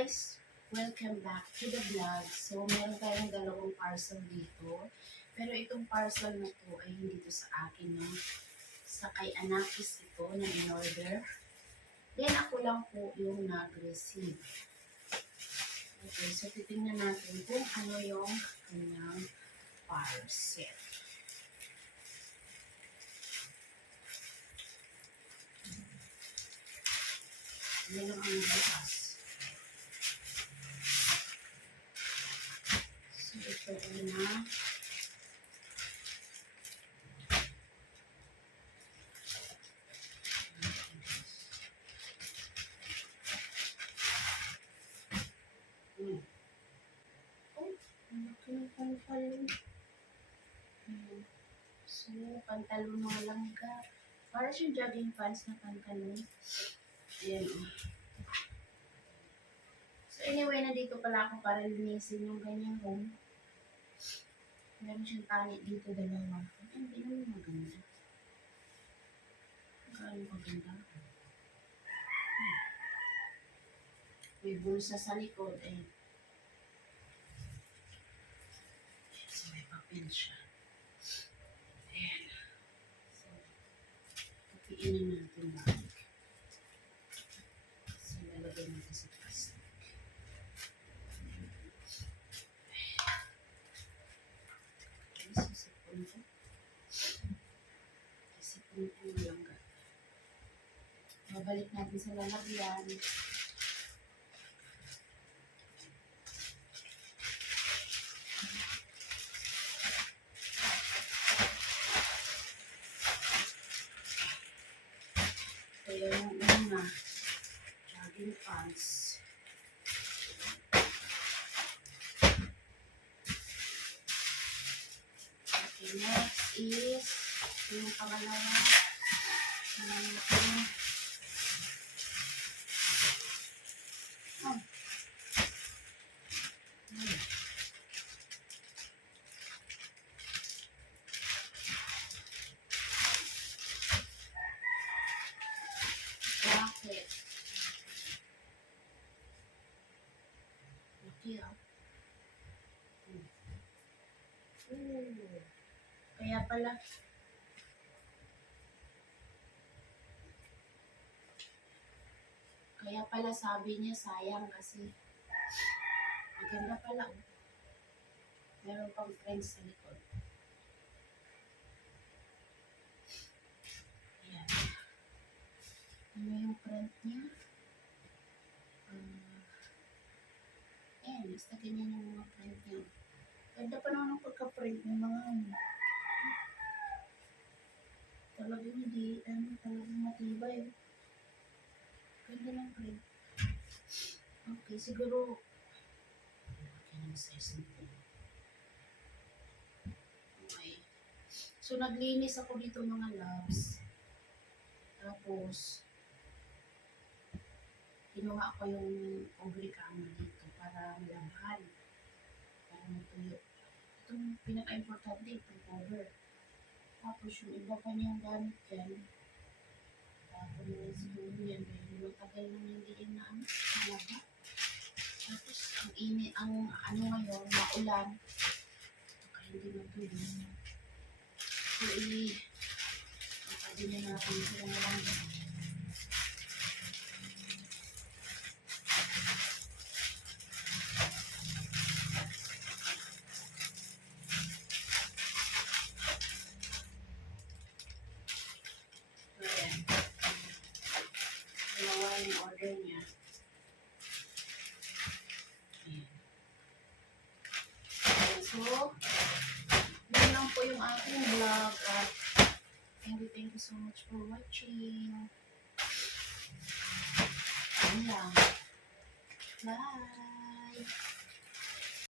guys! Welcome back to the vlog. So, meron tayong dalawang parcel dito. Pero itong parcel na to ay hindi to sa akin, no? Sa kay Anakis ito na in-order. Then, ako lang po yung nag-receive. Okay, so titingnan natin kung ano yung kanyang parcel. Yan ang bukas. So, ito ay na So, pantalon ng langga. Para siyang jogging pants na pantalon. Ayan. So, anyway, nandito pala ako para linisin yung ganyang room. Meron siyang tali dito, dalawa. Hindi naman maganda. Magkano maganda? May bulsa sa likod, eh. So, may papel siya. Ayan. So, kapiin na natin ba? So, lalagay natin sa plastic. Okay, so, sipon ko. Sipon ko lang ka. Babalik natin sa lalagyan. Kaya yung una, jogging pants. Okay, next is yung pangalawa. Jacket. Okay, ah. Kaya pala sabi niya sayang kasi maganda pala, oh. Meron pang friends sa likod. Ayan. Ano yung print niya? Ayan, basta ganyan yung mga print niya. Ganda pa naman ang pagka-print ng mga ano. Talagang hindi, talagang matibay. Ganda ng print. Okay, siguro okay ng size nito. Okay. So, naglinis ako dito mga loves. Tapos, kinuha ko yung obrikama dito para malabhan. Para matuyo. Itong pinaka-importante, itong cover. Tapos, yung iba pa niyang gamit yan. Tapos, siguro yan. Dahil matagal nang hindi yan na malaba. Tapos, ang ini, ang ano ngayon, maulan. Baka hindi matuloy. So, pagkadili natin sila na lang. So, ayan. Dalawa yung order niya. So, yun lang po yung aking vlog at thank you so much for watching. Yun lang. Bye!